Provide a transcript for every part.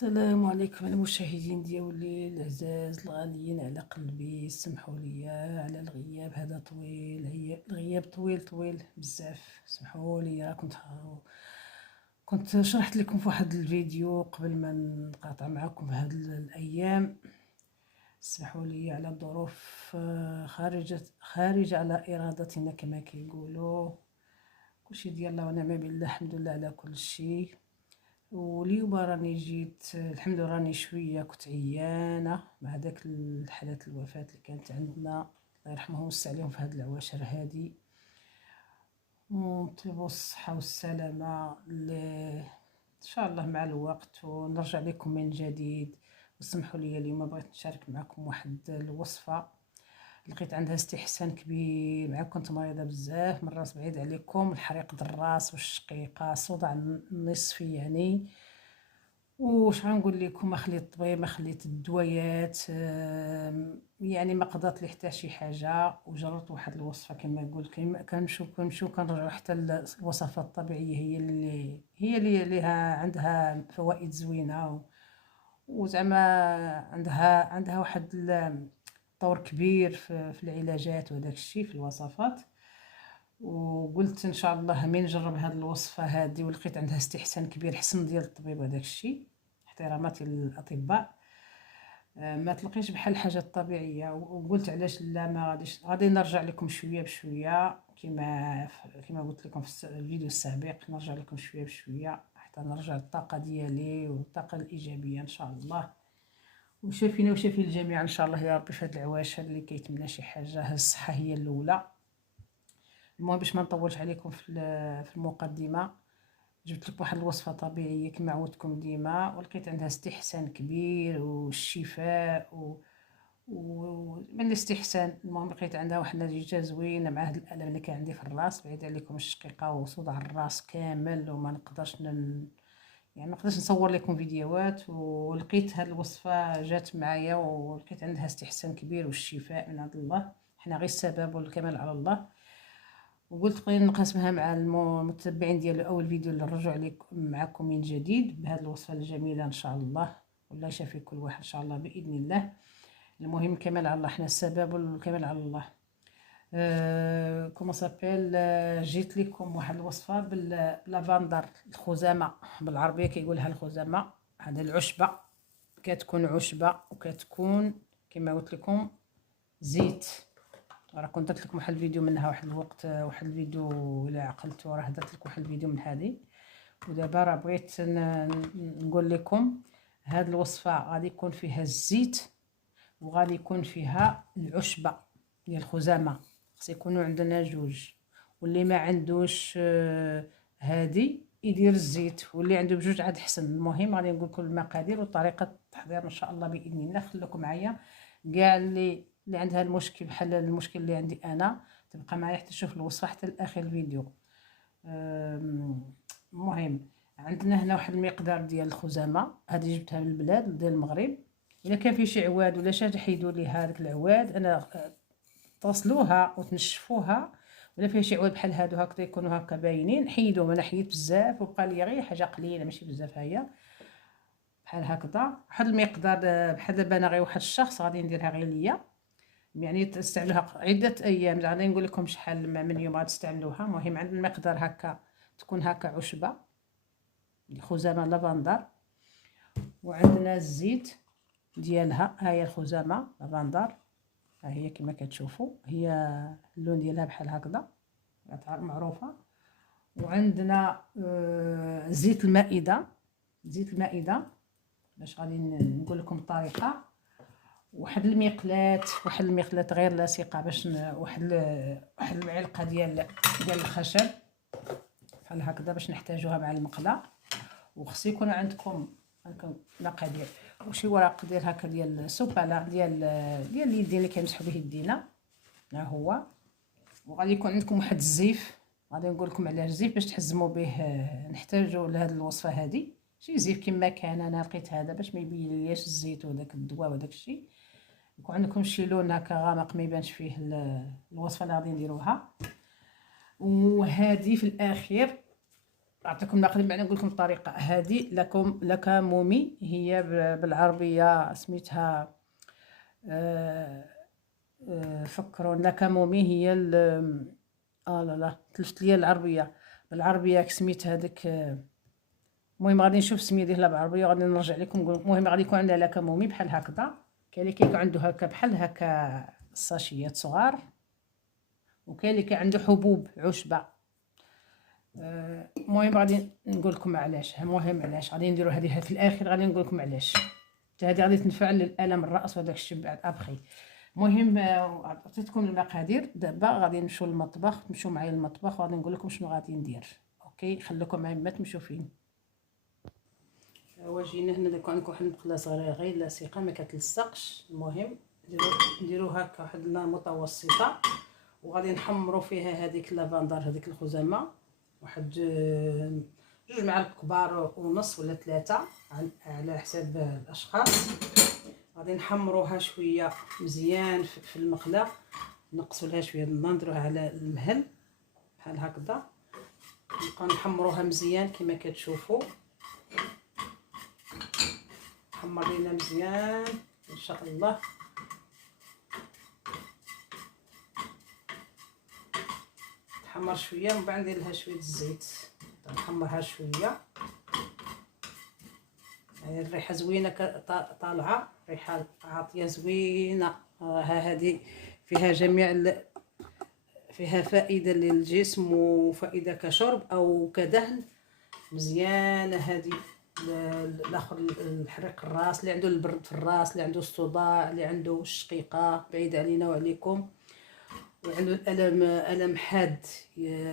السلام عليكم المشاهدين ديالي العزاز الغاليين على قلبي. سمحوا لي على الغياب هذا طويل، الغياب طويل بزاف. سمحوا لي، كنت شرحت لكم في واحد الفيديو قبل ما نقاطع معكم هاد الايام. سمحوا لي على ظروف خارجة على ارادتنا كما كيقولوا. كلشي ديال الله ونعم بالله، الحمد لله على كل شيء. واليوم راني جيت الحمد لله، راني شويه كنت عيانه مع داك الحالات الوفاه اللي كانت عندنا، الله يرحمهم ويوسع عليهم في هاد العواشر هادي، ونطلبوا الصحه والسلامه ان شاء الله مع الوقت، ونرجع لكم من جديد. وسمحوا لي اليوم بغيت نشارك معكم واحد الوصفه لقيت عندها استحسان كبير. مع كنت مريضه بزاف من الراس، بعيد عليكم، الحريق د الراس والشقيقه، صداع النصفي يعني. وش غنقول لكم، ما خليت الطبيب، ما خليت الدويات، يعني ما قضات لي حتى شي حاجه. وجربت واحد الوصفه كما قلت، كنمشيو كنرجعوا حتى الوصفات الطبيعيه، هي اللي ليها عندها فوائد زوينه، وزعما عندها واحد طور كبير في العلاجات وداك الشيء في الوصفات. وقلت ان شاء الله من نجرب هذه الوصفه هذه، ولقيت عندها استحسان كبير، حسن ديال الطبيب وداك الشيء، احتراماتي للاطباء. ما تلقيش بحال الحاجه الطبيعيه. وقلت علاش لا، ما غادي نرجع لكم شويه بشويه، كما قلت لكم في الفيديو السابق، نرجع لكم شويه بشويه حتى نرجع الطاقه ديالي والطاقه الايجابيه ان شاء الله. وشافينا وشافي الجميع ان شاء الله يا ربي في هاد العواشر اللي كيتمنى شي حاجه. الصحه هي الاولى. المهم باش ما نطولش عليكم في المقدمه، جبت لك واحد الوصفه طبيعيه كما عودتكم ديما، ولقيت عندها استحسان كبير والشفاء ومن الاستحسان. المهم لقيت عندها واحد النتيجه زوينه مع هاد الالم اللي كان عندي في الراس، بعيد عليكم الشقيقه وصداع الراس كامل، وما نقدرش يعني ما نقدرش نصور لكم فيديوهات. ولقيت هاد الوصفه جات معايا، ولقيت عندها استحسان كبير والشفاء من عند الله. حنا غير السبب والكمال على الله. وقلت قليل نقاسمها مع المتبعين ديال اول فيديو اللي نرجع لكم معكم من جديد بهذه الوصفه الجميله ان شاء الله. والله يشافي كل واحد ان شاء الله باذن الله. المهم كمال على الله، حنا السبب والكمال على الله. كومون سابيل، جيت لكم واحد الوصفه باللافندر، الخزامه بالعربيه كيقولها الخزامه. هذا العشبه، كتكون عشبه وكتكون كما قلت لكم زيت. راه كنت درت لكم واحد الفيديو منها واحد الوقت، واحد الفيديو الا عقلتو راه درت لكم واحد الفيديو من هذه. ودابا راه بغيت نقول لكم هاد الوصفه غادي يكون فيها الزيت، وغادي يكون فيها العشبه ديال الخزامه. خص يكونوا عندنا جوج، واللي ما عندوش هادي يدير الزيت، واللي عنده بجوج عاد حسن. المهم غادي نقول لكم المقادير وطريقه التحضير ان شاء الله باذن الله. خليكم معايا كاع اللي عندها المشكل بحال المشكل اللي عندي انا، تبقى معايا حتى تشوف الوصفه حتى لاخر الفيديو. المهم عندنا هنا واحد المقدار ديال الخزامه، هذه جبتها من البلاد ديال المغرب. الا كان فيه شي عواد ولا شي حيدوا لي هذاك العواد، انا تصلوها وتنشفوها. ولا فيها شي عواد بحال هادو هكا يكونوا هكا باينين، حيدوهم. انا حيدت بزاف وبقى لي غير حاجه قليله ماشي بزاف، هي بحال هكذا واحد المقدار. بحال دابا انا غير واحد الشخص غادي نديرها غير ليا، يعني تستعملوها عده ايام. غادي نقول لكم شحال من يوم غتستعملوها. المهم عند المقدار هكا تكون هكا عشبه خزامه لافندر، وعندنا الزيت ديالها. ها هي الخزامه لافندر، ها هي كما كتشوفوا، هي اللون ديالها بحال هكذا معروفه. وعندنا زيت المائده، زيت المائده باش غادي نقول لكم الطريقه. واحد المقلاه غير لاصقه باش واحد المعلقه ديال الخشب بحال هكذا باش نحتاجوها مع المقله. وخص يكون عندكم مقادير وشي ورق ديال هكا ديال السوباله ديال اليدين اللي كنمسحوا به يدينا، ها هو. وغادي يكون عندكم واحد الزيف، غادي نقول لكم على الزيف باش تحزموا به. نحتاجوا لهاد الوصفه هذه شي زيف كما كان. انا لقيت هذا باش ما يبين ليش الزيت وداك الدواء وداك الشيء. يكون عندكم شي لون هكا غامق ما يبانش فيه الوصفه اللي غادي نديروها. وهذه في الاخير نعطيكم المقادير بعدين نقول لكم الطريقه. هذه لكامومي، هي بالعربيه سميتها فكرون. لكامومي هي لا لا تلفت ليا العربيه. بالعربيه سميتها هذيك. المهم غادي نشوف السميه ديالها بالعربيه وغادي نرجع لكم نقول. المهم غادي يكون عندها لكامومي بحال هكذا، كاين اللي كيكون عنده هكا بحال هكا الساشيات صغار، وكاين اللي عنده حبوب عشبه. المهم غادي نقول لكم علاش. المهم علاش غادي نديروا هذه في الاخر، غادي نقول لكم علاش. هذه غادي تنفع للالم الراس وداك الشيء بعد ابخي. المهم عطيتكم المقادير. دابا غادي نمشيو للمطبخ، تمشيو معايا للمطبخ وغادي نقول لكم شنو غادي ندير. اوكي خليكم معايا ما تمشيو فين. جينا هنا داك عندكم واحد المقله صغيره غير لاصقه ما كتلصقش. المهم نديرو هكا واحد النار متوسطه، وغادي نحمروا فيها هذيك لافندر، هذيك الخزامه، واحد 2 معالق كبار ونص ولا 3 على حساب الاشخاص. غادي نحمروها شويه مزيان في المقله، نقصوا لها شويه النار، نديروها على المهل بحال هكذا، نبقاو نحمروها مزيان كما كتشوفوا. حمر لينا مزيان ان شاء الله. تحمر شويه ومن بعد ندير لها شويه الزيت، نحمرها شويه. يعني الريحه زوينه طالعه، ريحه عاطيه زوينه. هذه فيها فيها فائده للجسم وفائده كشرب او كدهن مزيانه. هذه الاخر الحريق الراس، اللي عنده البرد في الراس، اللي عنده الصداع، اللي عنده الشقيقه بعيد علينا وعليكم، وعنده الم حاد،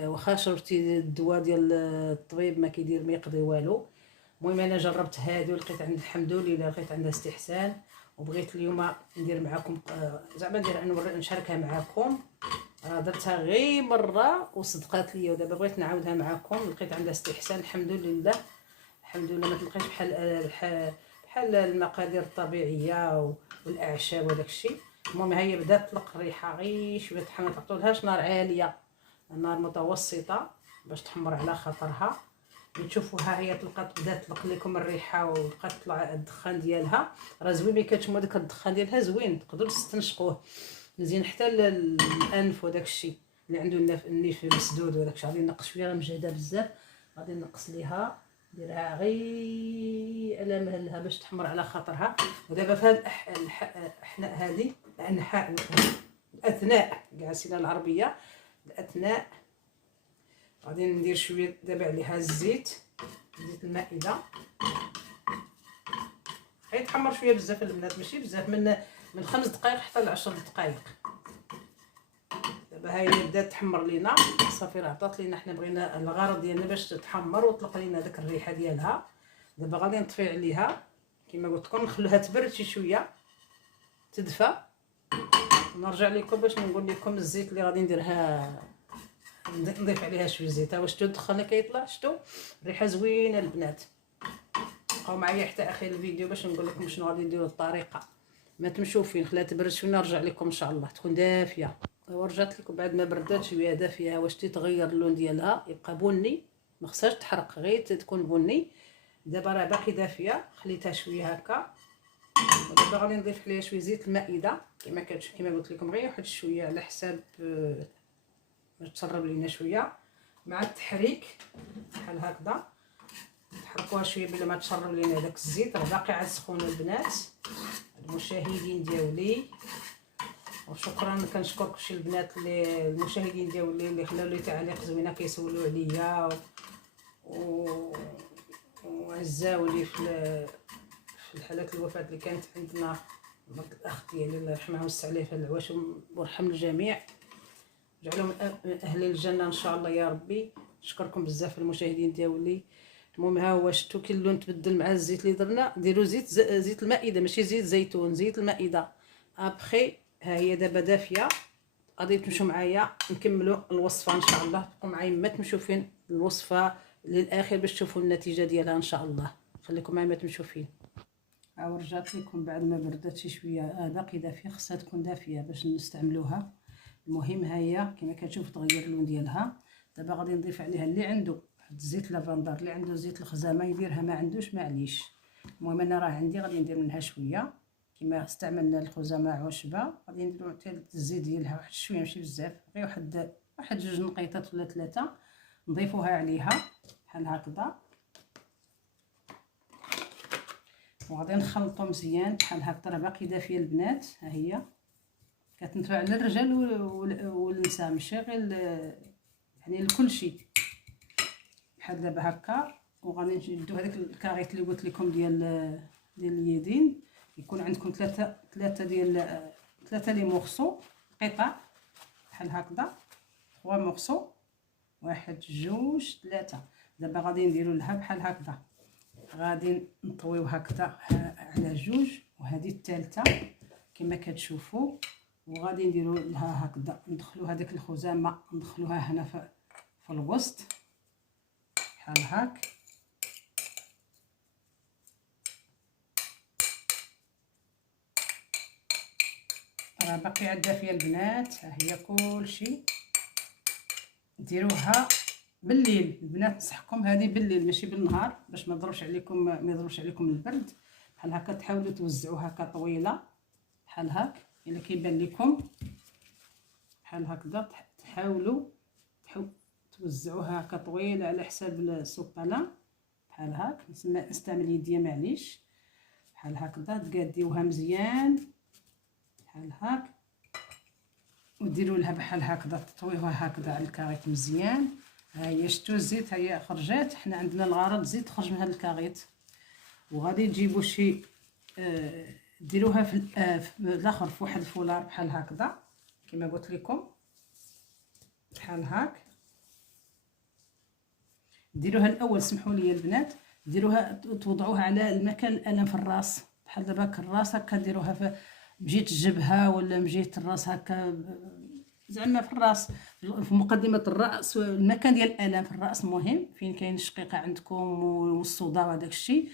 واخا شربتي الدواء ديال الطبيب ما كيدير ما يقضي والو. المهم انا جربت هذه ولقيت عند الحمد لله لقيت عندها استحسان، وبغيت اليوم ندير معكم زعما نشاركها معكم. درتها غير مره وصدقات ليا، ودابا بغيت نعاودها معكم. لقيت عندها استحسان الحمد لله. الحمد لله ما تلقاش بحال المقادير الطبيعيه والاعشاب وداك الشيء. المهم هي بدات تطلق الريحه غير شويه تحمر، تعطولهاش نار عاليه، نار متوسطه باش تحمر على خاطرها. نشوفوا ها هي طلقات، بدات تطلق لكم الريحه وبقات تطلع الدخان ديالها. راه زوين ملي كتشموا داك الدخان ديالها زوين، تقدروا تستنشقوه مزيان حتى الانف وداك الشيء اللي عنده النيف مسدود وداك الشيء. غادي نقص شويه، راه مجهده بزاف، غادي نقص ليها نديرها غير على مهلها باش تحمر على خاطرها. ودابا في هاد الاحناء هذه الانحاء الاثناء كاع سينا العربيه الاثناء، غادي ندير شويه دابا عليها الزيت المائده. غيتحمر شويه بزاف البنات، ماشي بزاف، من 5 دقائق حتى ل 10 دقائق. دابا هاهي بدات تحمر لينا صافي، راه عطات لينا، حنا بغينا الغرض ديالنا باش تحمر وتطلق لينا داك الريحه ديالها. دابا غادي نطفي عليها كما قلت لكم، نخلوها تبرد شي شويه تدفى، ونرجع لكم باش نقول لكم الزيت اللي غادي نديرها. نضيف عليها شويه زيت. ها واش شفتوا الدخان كيطلع؟ شفتوا الريحه زوينه البنات. بقاو معايا حتى اخر الفيديو باش نقول لكم شنو غادي نديروا الطريقه. ما تمشوا فين، خليها تبرد شويه نرجع لكم ان شاء الله تكون دافيه. ورجعت لكم بعد ما بردات شويه دافيه. واش تتغير اللون ديالها يبقى بني، ما خصهاش تحرق، غير تكون بني. دابا راه باقي دافيه، خليتها شويه هكا. ودابا غادي نضيف عليها شويه زيت المائده كما قلت لكم، غير واحد شويه على حساب باش تشرب لينا شويه مع التحريك بحال هكذا. نحركوها شويه بلا ما تشرب لينا داك الزيت. راه باقي عاد سخونه البنات المشاهدين ديالي. وشكرا كنشكر كلشي البنات اللي المشاهدين ديالي اللي خلاو لي تعليق زوينه كيسولوا عليا وعزاولي في الحالات الوفاه اللي كانت عندنا. الاخ ديالي الله يرحمه ويوسع عليه في العواش ويرحم الجميع، جعلهم من اهل الجنه ان شاء الله يا ربي. نشكركم بزاف المشاهدين ديالي. المهم ها هو شفتوا كي اللون تبدل مع الزيت اللي درنا. ديروا زيت المائده ماشي زيت زيتون، زيت المائده. ابخي ها هي دابا دافيه، غادي تمشوا معايا نكملوا الوصفه ان شاء الله. بقوا معايا ما تمشوا فين الوصفه للاخر باش تشوفوا النتيجه ديالها ان شاء الله. خليكم معايا ما تمشوا فين. ها رجعت لكم بعد ما بردات شي شويه، باقي دافيه، خصها تكون دافيه باش نستعملوها. المهم ها هي كما كتشوف تغير اللون ديالها. دابا غادي نضيف عليها اللي عنده واحد زيت لافندر. اللي عنده زيت الخزامه يديرها، ما عندوش معليش. المهم انا راه عندي، غادي ندير منها شويه كما استعملنا الخزامه عشبه. غادي نديرو حتى الزيت ديالها واحد شويه ماشي بزاف، غير واحد جوج نقيطات ولا 3 نضيفوها عليها بحال هكذا. وغادي نخلطو مزيان بحال هكذا. راه باقي دافيه البنات، ها هي كتنفع للرجال والنساء، ماشي غير يعني لكل شيء. بحال دابا هكا. وغادي نشدو هذاك الكاريط اللي قلت لكم ديال اليدين. يكون عندكم ثلاثه لي مورسو قطع بحال هكذا، 3 مورسو، 1 2 3. دابا غادي نديرو لها بحال هكذا، غادي نطويو هكذا على 2، وهذه الثالثه كما كتشوفوا. وغادي نديرو لها هكذا، ندخلو هذيك الخزامه ندخلوها هنا في الوسط بحال هاك. راه باقي عندها فيها البنات، ها هي كلشي. ديروها بالليل البنات، نصحكم هذه بالليل ماشي بالنهار، باش ما يضربش عليكم البرد. بحال هكا تحاولوا توزعوا هكا طويله بحال هاك، الا كيبان لكم بحال هكذا. تحاولوا توزعوها هكا طويله على حساب السوباله بحال هاك. نستعمل يديا معليش. بحال هكذا تقاديوها مزيان بحال هاك، وديروا لها بحال هكذا، تطويوها هكذا على الكاريط مزيان. ها هي شفتوا الزيت، ها هي خرجات. حنا عندنا الغرض زيت خرج من هذا الكاريط. وغادي تجيبوا شي ديروها في الاخر في واحد الفولار بحال هكذا كما قلت لكم بحال هاك. ديروها الاول، سمحوا لي البنات، ديروها توضعوها على المكان الالم في الراس. بحال دابا الراس هكا ديروها في بجيت الجبهه ولا بجيت الراس هكا، زعما في الراس، في مقدمه الراس، المكان ديال الالم في الراس مهم، فين كاين الشقيقه عندكم والصداع وداك الشيء.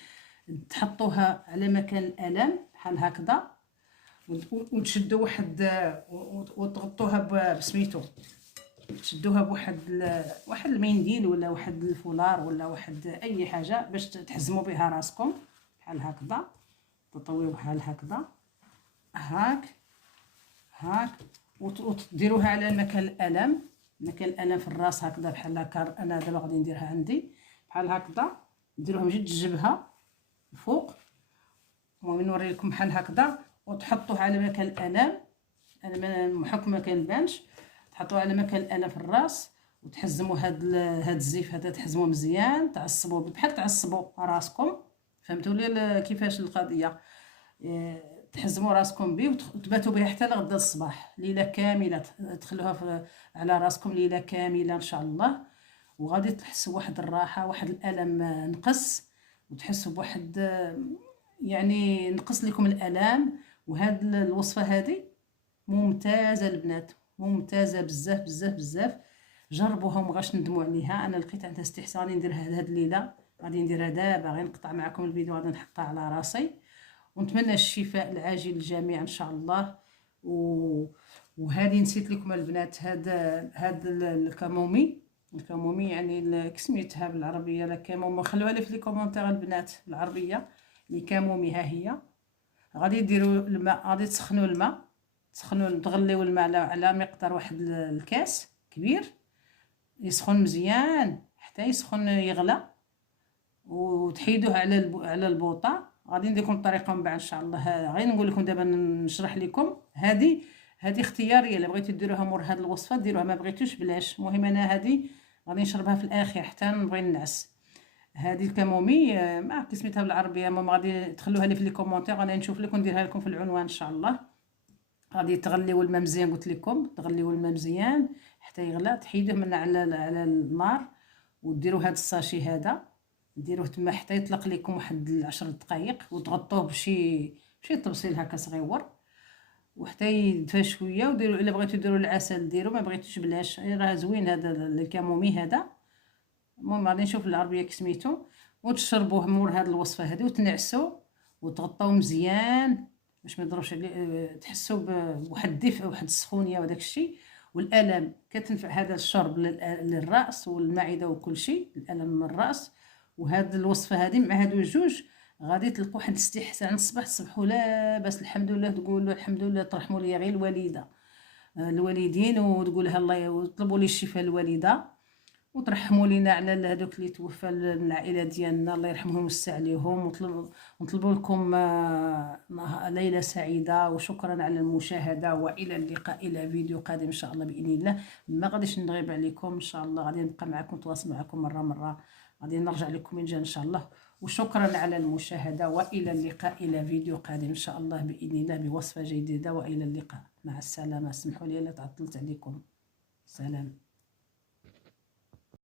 تحطوها على مكان الالم بحال هكذا، وتشدوا وتغطوها بسميتو، تشدوها واحد المنديل ولا واحد الفولار ولا واحد اي حاجه باش تحزموا بها راسكم بحال هكذا. تطويو بحال هكذا هاك وتديروها على مكان الالم في الراس هكذا بحال هكا. انا دابا غادي نديرها عندي بحال هكذا، ديروها من جهه الجبهه الفوق. المهم نوري لكم بحال هكذا، وتحطوه على مكان الالم. انا بحكم ما كنبانش، تحطوه على مكان الالم في الراس، وتحزموا هاد الزيف هذا، تحزموه مزيان، تعصبوا بحال تعصبوا راسكم. فهمتوا لي كيفاش القضيه؟ تحزموا راسكم به وتباتوا به حتى لغدا الصباح، ليله كامله تخلوها على راسكم ليله كامله ان شاء الله. وغادي تحسوا واحد الراحه، واحد الالم نقص، وتحسوا بواحد يعني نقص لكم الالام. وهاد الوصفه هذه ممتازه البنات، ممتازه بزاف بزاف بزاف. جربوها وما غاش ندموا عليها. انا لقيت عندها استحسان نديرها هاد الليله، غادي نديرها دابا، غير نقطع معكم الفيديو غادي نحطها على راسي. ونتمنى الشفاء العاجل للجميع ان شاء الله. وهذه نسيت لكم البنات، هاد الكمومي يعني كسميتها بالعربيه الكمومه، خلوها لي في لي كومونتير البنات بالعربيه. الكمومي ها هي. غادي ديروا الماء، غادي تسخنوا الماء، تغليو الماء على مقدار واحد الكاس كبير، يسخن مزيان حتى يسخن يغلى، وتحيدوه على البوطه. غادي ندير لكم الطريقه من بعد ان شاء الله. غير نقول لكم دابا نشرح لكم. هذه اختياريه، الا بغيتو ديروها مور هذه الوصفه ديروها، ما بغيتوش بلاش. المهم انا هذه غادي نشربها في الاخر حتى نبغي ننعس. هذه الكمومي ما عرفت سميتها بالعربيه، ماما غادي تخلوها لي في لي كومونتير، غادي نشوف لكم نديرها لكم في العنوان ان شاء الله. غادي تغليو الماء مزيان، قلت لكم تغليو الماء مزيان حتى يغلى، تحيدوه من على النار، وديروا هذا الساشي هذا، ديروه تما حتى يطلق لكم واحد 10 دقائق، وتغطوه بشي طبسيل هكا صغيور، وحتى يدفى شويه. وديروا الا بغيتو ديروا العسل ديروا، ما بغيتوش بلاش. راه زوين هذا الكمومي هذا. المهم غادي نشوف العربيه كسميتو. وتشربوه مور هذه الوصفه هذه، وتنعسوا وتغطوه مزيان باش ما يضربش تحسوا بواحد الدفء وواحد السخونيه وداك الشيء. والالم كتنفع هذا الشرب للراس والمعده وكل شيء، الالم من الراس. وهاد الوصفه هذه مع هادو جوج غادي تلقوا واحد الاستحسان، الصباح تصبحوا لاباس الحمد لله، تقولوا الحمد لله، ترحموا لي غير الوالده الوالدين، وتقولها الله، وطلبوا لي الشفاء الوالده، وترحموا لينا على هذوك اللي توفى من العائله ديالنا، الله يرحمهم ويوسع عليهم. ونطلبوا لكم ليله سعيده، وشكرا على المشاهده، والى اللقاء الى فيديو قادم ان شاء الله باذن الله. ما غاديش نغيب عليكم ان شاء الله، غادي نبقى معكم، نتواصل معكم مره، غادي نرجع لكم من جا ان شاء الله. وشكرا على المشاهده، والى اللقاء الى فيديو قادم ان شاء الله باذن الله بوصفه جديده، والى اللقاء، مع السلامه. اسمحوا لي لا تعطلت عليكم، سلام.